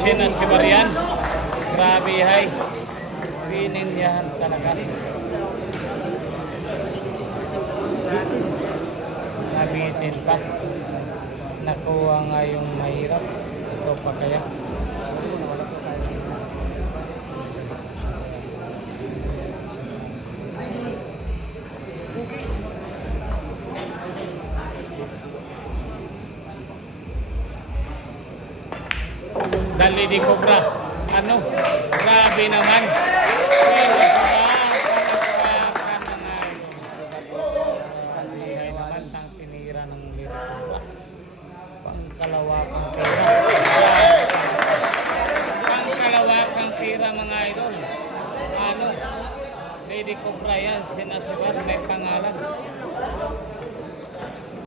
Sinasibar yan. Grabe hay. Pinindihan talaga. Nabitin pa. Nakuha nga yung mahirap. Ito pa kaya. Dali di Cobra. Ano? Grabe naman. Pero pangkalawakan naman ang tinira ng Lady Cobra. Pangkalawakang pera. Pangkalawakang pera mga idol. Ano? Lady Cobra yan. Sinasibar. May pangalan.